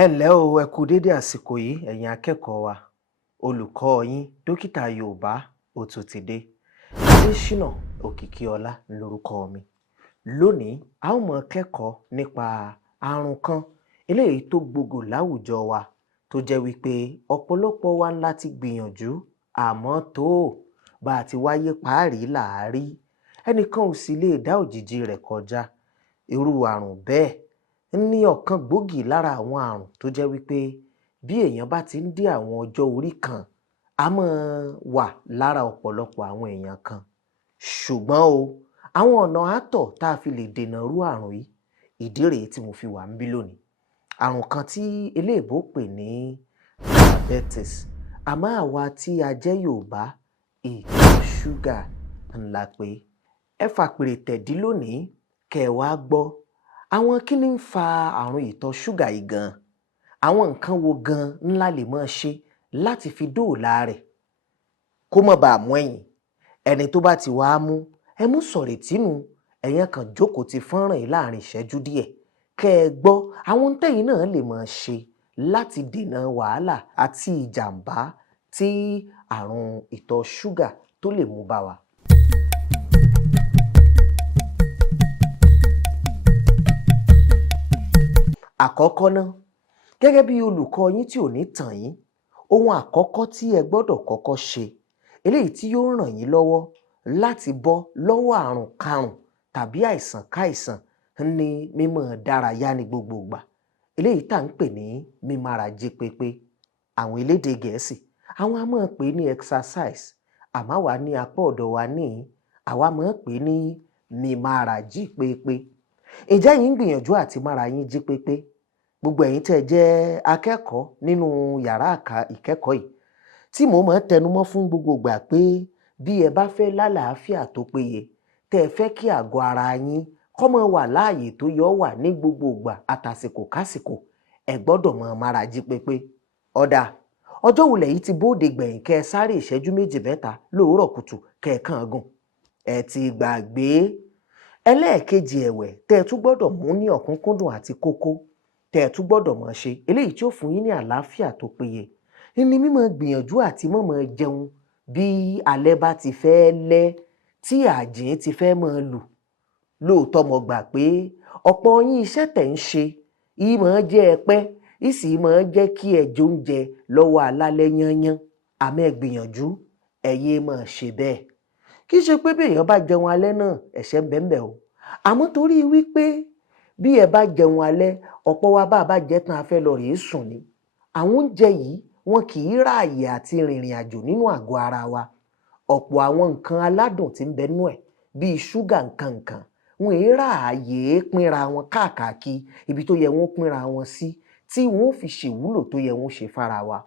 Ẹ ǹlẹ́ o, ẹ kú dédé àsìkò yìí ẹ̀yin akẹ́kọ̀ọ́ wa. Olùkọ́ yín dókítà Yorùbá ó tún ti dé. Adéṣínà Òkìkíọlá lorúkọ mi. Lónìí a ó máa kẹ́kọ̀ọ́ nípa àrùn kan eléyìí tó gbogbo láwùjọ wa tó jẹ́ wípé ọ̀pọ̀lọpọ̀ wa ńlá ti gbìyànjú àmọ́ tó bá a ti wáyé páàrí làárí. Ẹnìkan ò sì lè dá òjìji rẹ̀ kọjá. Irú àrùn bẹ́ẹ̀ ní ọ̀kan gbòógì lára àwọn àrùn tó jẹ́ wípé bí èèyàn bá ti ń dé àwọn ọjọ́ orí kan a máa wà lára ọ̀pọ̀lọpọ̀ àwọn èèyàn kan. Ṣùgbọ́n o, àwọn ọ̀nà àtọ̀ tá a fi lè dènà irú àrùn yìí, ìdí rèé tí mo fi wà níbí lónìí. Àrùn kan tí eléèbó pè ní diabetes, àmọ́ àwa tí a jẹ́ Yorùbá ìtọ̀ ṣúgà ńlá pé. Ẹ fàpèrè tẹ̀dí lónìí kẹ́ ẹ wá gbọ́ àwọn kí ni ń fa àrùn ìtọ̀ ṣúgà yìí gan? Àwọn nǹkan wo gan ńlá lè máa ṣe láti fi dóòlà rẹ̀ kó má bàa mú ẹ̀yìn? Ẹni tó bá ti wá mú, ẹ mú sọ̀rì tínú, ẹ̀yàn kan jókòó ti fọ́nrán yìí láàrin ìṣẹ́jú díẹ̀ kẹ́ ẹ gbọ́ àwọn tẹ́yìn náà lè máa ṣe láti dènà wàhálà àti ìjàmbá tí àrùn ìtọ̀ ṣúgà tó lè mú bá wa. Àkọ́kọ́ ná, gẹ́gẹ́ bí olùkọ́ yín tí ò ní tàn yín, ohun àkọ́kọ́ tí ẹ gbọ́dọ̀ kọ́kọ́ ṣe eléyìí tí yóò ràn yín lọ́wọ́ láti bọ́ lọ́wọ́ àrùn karùn tàbí àìsàn káìsàn ní mímọ́ dárayá ní gbogbo ìgbà, eléyìí tá à ń pè ní mímára jí pépé. Àwọn elédè Gẹ̀ẹ́sì àwọn a máa pè ní exercise, àmọ́ àwa ní apá ọ̀dọ̀ wa níhìn àwa máa pè ní mímára jí pépé. Ǹjẹ́ yín ń gbìyànjú àti mára yín jí pépé? Gbogbo ẹ̀yin tẹ́ ẹ jẹ́ akẹ́kọ̀ọ́ nínú yàrá ìkẹ́kọ̀ọ́ yìí tí mo máa ń tẹnumọ́ fún gbogbo ìgbà pé bí ẹ bá fẹ́ lálàáfíà tó péye, tẹ́ ẹ fẹ́ kí àgọ́ ara yín kó máa wà láàyè tó yọ wà ní gbogbo ìgbà àtàsìkò kásìkò, ẹ gbọ́dọ̀ máa mára jí pépé. Ọ̀dà, ọjọ́ wo lẹ̀yin ti bóde gbẹ̀yìn kẹ́ ẹ sáré ìṣẹ́jú méjì mẹ́ta lóòrọ̀ kùtù kẹ́ ẹ kàn gùn? Ẹ ti gbàgbé. Ẹlẹ́ẹ̀kejì ẹ̀wẹ̀ tẹ́ ẹ tún gbọ́dọ̀ mú ní ọ̀kúnkúndùn àti kókó tẹ́ ẹ tún gbọ́dọ̀ máa ṣe eléyìí tí ó fún yín ní àlàáfíà tó péye ní mímọ́ gbìyànjú àti mọ̀mọ́ jẹun bí alẹ́ bá ti fẹ́ lẹ́ tí àjíǹ ti fẹ́ máa lù. Lóòótọ́ mo gbà pé ọ̀pọ̀ yín iṣẹ́ tẹ̀ ń ṣe yìí máa jẹ́ ẹpẹ́ yìí sì máa jẹ́ kí ẹ jẹ oúnjẹ lọ́wọ́ alálẹ́ yányán, àmọ́ ẹ gbìyànjú ẹ yéé máa ṣe bẹ́ẹ̀. Kì í ṣe pé bí èèyàn bá jẹun alẹ́ náà ẹ̀ṣẹ̀ ń bẹ o, àmọ́ torí wípé bí ẹ bá jẹun alẹ́ ọ̀pọ̀ wa bá a bá jẹ tán a fẹ́ lọ rèé sùn ni. Àwọn oúnjẹ yìí wọn kì í ráàyè àti rìnrìn àjò nínú àgọ́ ara wa. Ọ̀pọ̀ àwọn nǹkan aládùn tí ń bẹ nú ẹ̀ bíi ṣúgà nǹkan wọn èé ráàyè pínra wọn káàkiri ibi tó yẹ wọn pínra wọn sí tí wọn ò fi ṣèwúlò tó yẹ wọn ṣe fára wa.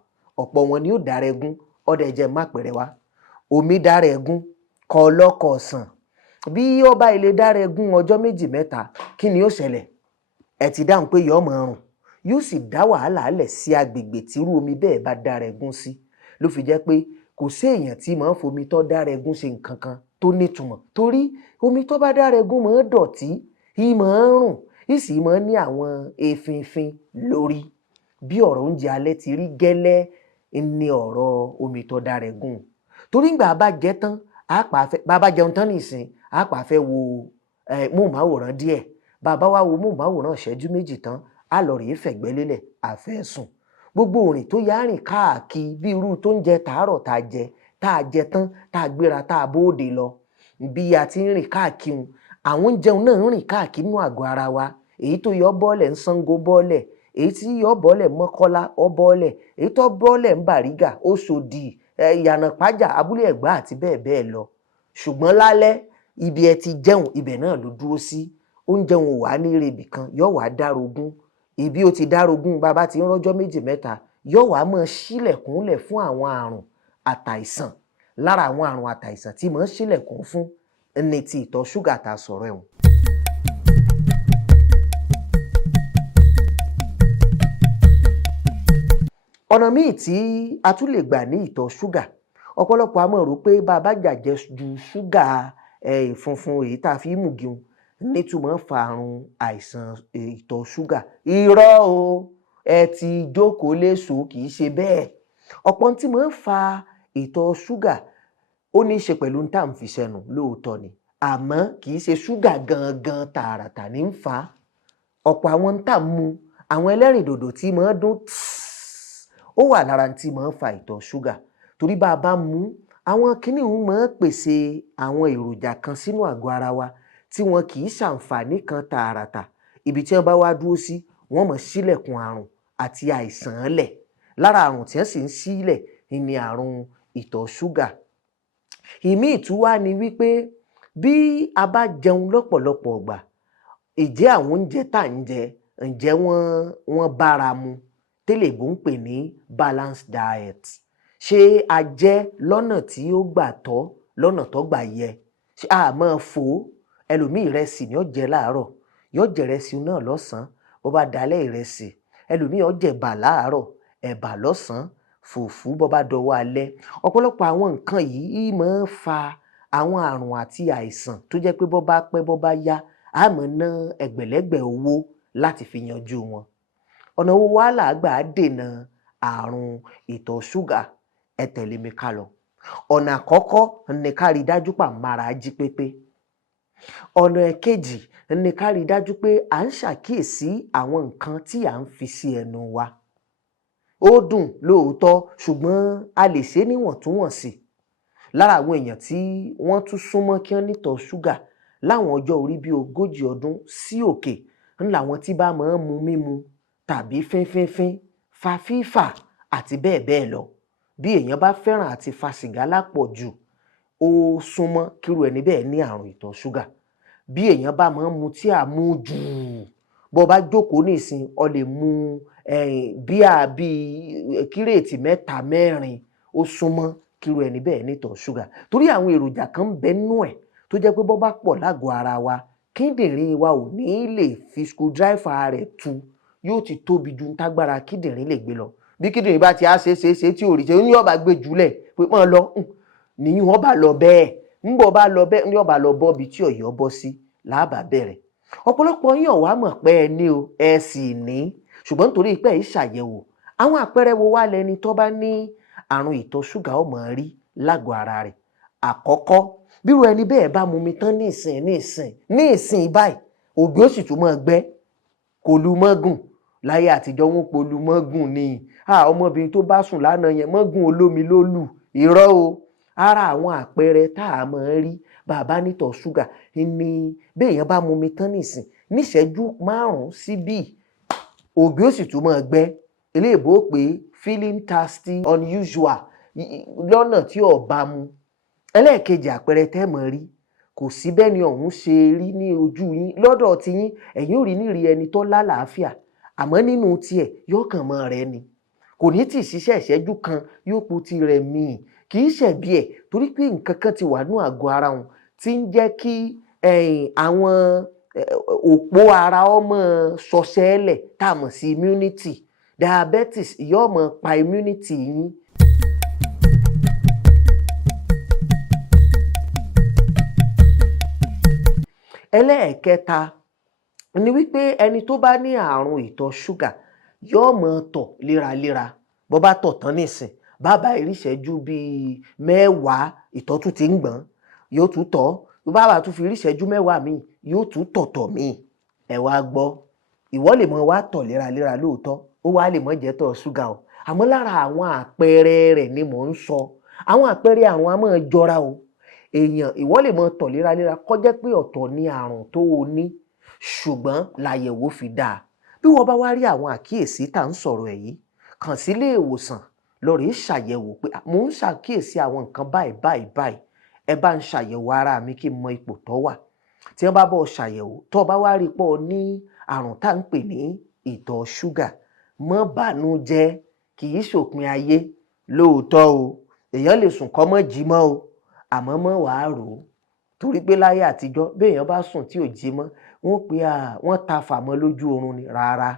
Ọ̀pọ̀ wọn ni ó dárẹ́gún, ọ̀dẹ̀ jẹ́ má pẹ̀rẹ̀ wá. Omi dárẹ́gún kọ lọ́kọ̀ sàn. Bí ọba ilé dárẹ́gún ọjọ́ méjì mẹ́ta kí ni ó ṣẹlẹ̀? Ẹ ti dáhùn pé yọ́ máa rùn, yóò sì dá wàhálà lẹ̀ sí agbègbè tírú omi bẹ́ẹ̀ bá dárẹ́gún sí. Ló fi jẹ́ pé kò sí èèyàn tí máa ń fomi tó dárẹ́gún ṣe nǹkan kan tó nítumọ̀, torí omi tó bá dárẹ́gún máa ń dọ̀tí, yìí máa ń rùn, yìí sì máa ń ní àwọn efinfin lórí. Bí ọ̀rọ̀ oúnjẹ alẹ́ ti rí gẹ́lẹ́ ní ọ̀rọ̀ omi tó dárẹ́gún. Torí ìgbà bá jẹ tán bàbá jẹun tán nìsín àpà fẹ́ wo móhùnmáwòrán díẹ̀, bàbá wa wo móhùnmáwòrán ìṣẹ́jú méjì tán á lọ rèé fẹ̀gbẹ́ lélẹ̀ àfẹ́ sùn. Gbogbo òrìn tó yá rìn káàkiri bí irú tó ń jẹ tàárọ̀ tá a jẹ tán tá a gbéra tá a bóde lọ, bí a ti ń rìn káàkiri àwọn jẹun náà ń rìn káàkiri nínú àgọ́ ara wa. Èyí tó yọ bọ́ọ̀lẹ̀ ń Ṣàngó bọ́ọ̀lẹ̀, èyí tí yọ bọ́ọ̀lẹ̀ Mọ́kọ́lá ọ bọ́ọ̀lẹ̀, èyí tó bọ́ọ̀lẹ̀ ń Bàrígà, Òṣòdì, Ìyànà Pájà, Abúlé Ẹ̀gbá àti bẹ́ẹ̀ bẹ́ẹ̀ lọ. Ṣùgbọ́n lálẹ́ ibi ẹ ti jẹun ibẹ̀ náà ló dúró sí. Oúnjẹ wọn wà ní rebì kan yóò wá dárogún. Ibi ó ti dárogún bàbá ti ń rọ́jọ́ méjì mẹ́ta yóò wá máa ṣílẹ̀kùnlẹ̀ fún àwọn àrùn àtàìsàn. Lára àwọn àrùn àtàìsàn tí máa ń ṣílẹ̀kùn fún ní ti ìtọ̀ ṣúgà tá a sọ̀rọ̀ ẹ̀hún. Ọ̀nà míì tí a tún lè gbà ní ìtọ̀ ṣúgà, ọ̀pọ̀lọpọ̀ a máa rò pé bá a bá jàjẹ ju ṣúgà funfun èyí tá a fi mú gíun nítumọ̀ fa àrùn àìsàn ìtọ̀ ṣúgà. Irọ́ o, ẹ ti jókòó léṣo, kì í ṣe bẹ́ẹ̀. Ọ̀pọ̀ tí máa ń fa ìtọ̀ ṣúgà ó ní í ṣe pẹ̀lú tá à ń fi sẹ́nu lóòótọ́ ni, àmọ́ kì í ṣe ṣúgà gangan tààràtà ní ń fà á. Ọ̀pọ̀ àwọn tá à ń mu, àwọn ẹlẹ́rìndòdò tí máa ń dún ó wà lára tí máa ń fa ìtọ̀ ṣúgà. Torí bá a bá mu, àwọn kíní un máa ń pèsè àwọn èròjà kan sínú àgọ́ ara wa tí wọn kì í ṣàǹfààní kan tààràtà. Ibi tí wọ́n bá wá dúró sí, wọ́n máa ṣílẹ̀kùn àrùn àti àìsàn lẹ̀. Lára àrùn tí wọ́n sì ń ṣílẹ̀ ni àrùn ìtọ̀ ṣúgà. Ìmíì tún wá ni wípé bí a bá jẹun lọ́pọ̀lọpọ̀ ìgbà, ìjẹ́ àwọn oúnjẹ tá à ń jẹ, ǹjẹ́ wọ́n bára mu, téléèbó ń pè ní balanced diet. Ṣé a jẹ lọ́nà tí ó gbà tọ́, lọ́nà tó gbà yẹ? Ṣé a máa fò ó? Ẹlòmíì ìrẹsì ni ó jẹ láàárọ̀, yóò jẹ ìrẹsì náà lọ́sàn-án, bó bá dalẹ́ ìrẹsì. Ẹlòmíì ó jẹ ẹ̀bà láàárọ̀, ẹ̀bà lọ́sàn-án, fùfú bó bá dọwọ́ alẹ́. Ọ̀pọ̀lọpọ̀ àwọn nǹkan yìí máa ń fa àwọn àrùn àti àìsàn tó jẹ́ pé bó bá pẹ́ bó bá yá, a máa ná ẹgbẹ̀lẹ́gbẹ̀ owó láti fi yanjú wọn. Ọ̀nà wo wá là á gbà dènà àrùn ìtọ̀ ṣúgà? Ẹ tẹ̀lé mi ká lọ. Ọ̀nà àkọ́kọ́ ni ká rí dájú pé àmàrà jí pépé. Ọ̀nà ẹ̀kejì ni ká rí dájú pé à ń ṣàkíyèsí àwọn nǹkan tí à ń fi sí ẹnu wa. Ó dùn lóòótọ́, ṣùgbọ́n a lè ṣe níwọ̀ntúnwọ̀nsì. Lára àwọn èèyàn tí wọ́n tún súnmọ́ kí wọ́n nítọ̀ ṣúgà láwọn ọjọ́ orí bí 40 ọdún sí òkè làwọn tí bá máa ń mu mímu tàbí fínfínfín, fa fífà àti bẹ́ẹ̀ bẹ́ẹ̀ lọ. Bí èèyàn bá fẹ́ràn àti fa sìgá lápọ̀jù, ó súnmọ́ kírú ẹni bẹ́ẹ̀ ní àrùn ìtọ̀ ṣúgà. Bí èèyàn bá máa ń mu tí àmujù, bó bá jókòó nísìn, ó lè mu bíà bíi kírètì 3, 4, ó súnmọ́ kírú ẹni bẹ́ẹ̀ nítọ̀ ṣúgà. Torí àwọn èròjà kan ń bẹ nínú ẹ̀ tó jẹ́ pé bó bá pọ̀ lágọ̀ọ́ ara wa, kíndìnrín wa ò ní lè fi screwdriver rẹ̀ tú, yóò ti tóbi ju tágbára kíndìnrín lè gbé lọ. Bí kíndìnrín bá ti á ṣe tí ò rí ṣe, ní ó bá gbé jùlẹ̀ pé mọ́ lọ, níyìn wọ́n bá lọ bẹ́ẹ̀. ń bọ̀ bá lọ bẹ́ẹ̀ ní ọba lọ bọ́ bí tí ọ̀yọ́ bọ́ sí láàbà bẹ̀rẹ̀. Ọ̀pọ̀lọpọ̀ yín ọ̀wá mọ̀ pé ẹ ní o, ẹ sì ní, ṣùgbọ́n nítorí pé ẹ ṣàyẹ̀wò àwọn àpẹẹrẹ wo wá lẹni tó bá ní àrùn ìtọ̀ ṣúgà ó máa rí lágọ̀ọ́ ara rẹ̀. Àkọ́kọ́, bírú ẹni bẹ́ẹ̀ bá mumi tán ní ìsìn báyìí, òbí ó sì tún máa gbẹ́, kò lu mọ́gùn. Láyé àtijọ́ wọn polu mọ́gùn ni, ọmọbìnrin tó bá sùn lánàá yẹn mọ́gùn olómi ló lù. Irọ́ o. Ara àwọn àpẹẹrẹ tá a máa rí bàbá nítọ̀ ṣúgà ni béèyàn bá mumi tán níṣẹ́jú 5 síbí, òbí ó sì tún máa gbẹ́. Eléèbó pé feeling thirsty unusual, lọ́nà tí ò bá mu. Ẹlẹ́ẹ̀kejì àpẹẹrẹ tẹ́ mọ̀ rí, kò sí bẹ́ni ọ̀hún ṣe rí ní ojú yín, lọ́dọ̀ ti yín ẹ̀yin ò rí nírí ẹni tó lálàáfíà, àmọ́ nínú tiẹ̀ yóò kàn mọ́ rẹ ni. Kò ní tì ṣiṣẹ́ ìṣẹ́jú kan yóò po ti rẹ̀ míì. Kì í ṣẹ̀bi ẹ̀, torí pé nǹkan kan ti wà ní àgọ́ ara wọn tí ń jẹ́ kí àwọn òpó ara ọmọ ṣọṣẹ́lẹ̀ tá a mọ̀ sí immunity. Diabetes yóò mọ̀ pa immunity yín. Ẹlẹ́ẹ̀kẹta ni wípé ẹni tó bá ní àrùn ìtọ̀ ṣúgà yóò máa tọ̀ léraléra. Bó bá tọ̀ tán nísìn, bàbá ìríṣẹ́jú bíi 10 ìtọ̀ tún ti ń gbọ̀n, yóò tún tọ̀. Bàbá tún fi ìríṣẹ́jú 10 míì, yóò tún tọ̀tọ̀ míì. Ẹ wá gbọ́, ìwọ lè mọ wá tọ̀ léraléra lóòótọ́, ó wá lè mọ jẹ́ tọ̀ ṣúgà o. Àmọ́ lára àwọn àpẹẹrẹ rẹ̀ ni mò ń sọ. Àwọn àpẹẹrẹ àwọn a máa jọra o. Ìwọ lè mọ tọ̀ léraléra kó jẹ́ pé ọ̀tọ̀ ni àrùn tó o ní, ṣùgbọ́n làyẹ̀wò fi dáa. Bí wọ́n bá wá rí àwọn àkíyèsí tá à ń sọ̀rọ̀ ẹ̀ yìí, kàn sí ilé ìwòsàn lọ rèé ṣàyẹ̀wò pé mò ń ṣàkíyèsí àwọn nǹkan báyìí. Ẹ bá ń ṣàyẹ̀wò ara mi kí n mọ ipò tó wà. Tí wọ́n bá bọ́ ṣàyẹ̀wò, tó bá wá rí pé o ní àrùn tá à ń pè ní ìtọ̀ ṣúgà, má bànújẹ́, kì í ṣòpin ayé. Lóòótọ́ o, èèyàn lè sùn kó má jí mọ́ o, àmọ́ mọ́ wàá rò ó. Torí pé láyé àtijọ́ béèyàn bá sùn tí ò jí mọ́, wọ́n pé wọ́n ta fàmọ́ lójú oorun ni. Rárá,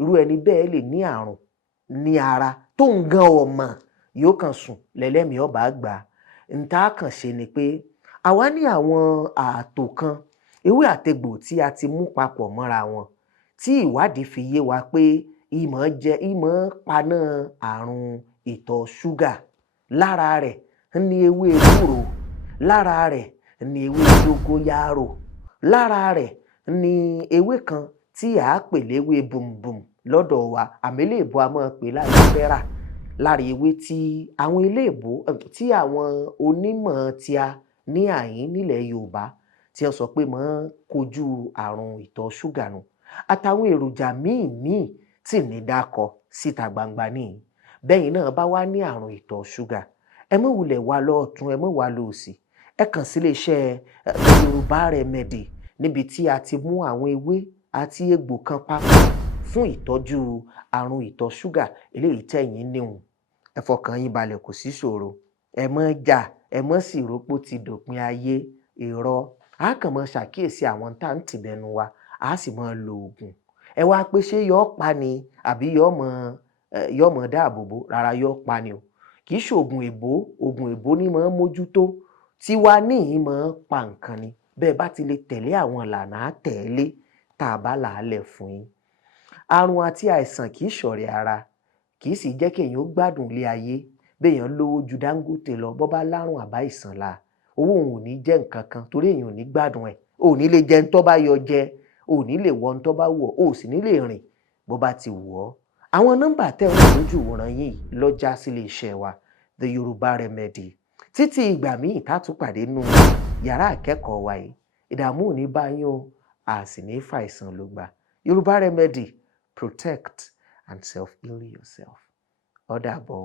irú ẹni bẹ́ẹ̀ lè ní àrùn ní ara tó ń gan ọmọ, yóò kàn sùn lẹ́lẹ́mìí ọba gbà. N tá kàn ṣe ni pé àwa ní àwọn ààtò kan, ewé àtegbò tí a ti mú papọ̀ mọ́ra wọn, tí ìwádìí fi yé wa pé ìmọ̀ paná àrùn ìtọ̀ ṣúgà. Lára rẹ̀ ní ewé ewúro, lára rẹ̀ ní ewé dógóyárò, lára rẹ̀ ní ewé kan tí à á pè léwé bùnbùn lọ́dọ̀ wa, àmọ́ eléèbó a máa pè l'aloe vera. Lára ewé tí àwọn eléèbó tí àwọn onímọ̀ tíá ní àyín nílẹ̀ Yorùbá tí wọ́n sọ pé máa ń kojú àrùn ìtọ̀ ṣúgà nù. Àtàwọn èròjà míì tí ní dákọ síta gbangba níhìn. Bẹ́yìn náà bá wá ní àrùn ìtọ̀ ṣúgà, ẹ má wulẹ̀ wá lọ́ọ̀tún, ẹ má wá lóòsì. Ẹ kàn sí iléeṣẹ́ Yorùbá Remedy níbi tí a ti mú àwọn ewé àti egbò kan papọ̀ fún ìtọ́jú àrùn ìtọ̀ ṣúgà eléyìí tẹ̀yin níhùn. Ẹ fọkàn yín balẹ̀, kò sí ṣòro. Ẹ má jà, ẹ má sì rò pé ó ti dòpin ayé. Irọ́. A kàn máa ṣàkíyèsí àwọn tá ń tì bẹnu wa, a sì máa lo oògùn. Ẹ wá pé ṣé yóò pa ni àbí yóò mọ̀ dáàbò bò? Rárá, yóò pa ni o. Kì í ṣe oògùn èbó ní máa ń mójútó. Tiwa níhìn máa ń pa nǹkan ni. Bẹ́ẹ̀ bá ti lè tẹ̀lé àwọn ìlànà àtẹ̀lé tá a bá làálẹ̀ fún yín. Àrùn àti àìsàn kì í ṣọ̀rẹ́ ara, kì í sì jẹ́ kí èèyàn ó gbádùn ilé ayé. Béèyàn lówó ju Dangote lọ, bó bá lárùn àbáìsàn la, owó òun ò ní jẹ́ nǹkan kan torí èèyàn ò ní gbádùn ẹ̀. O ò ní lè jẹ ń tó bá yọ jẹ, o ò ní lè wọ ń tó bá wù ọ́, o ò sì ní lè rìn bó bá ti wù ọ́. Àwọn nọ́mbà tẹ́ ń wò lójú ìwòran yìí ló já sí iléeṣẹ́ wa, The Yorùbá Remedy. Títí ìgbà míì tá tún pàdé nínú yàrá ìkẹ́kọ̀ọ́ wa yìí, ìdààmú ò ní bá yín o, a sì ní fàìsàn ló gbà. Yorùbá Remedy, protect and self-heal yourself. Ó dàbọ̀.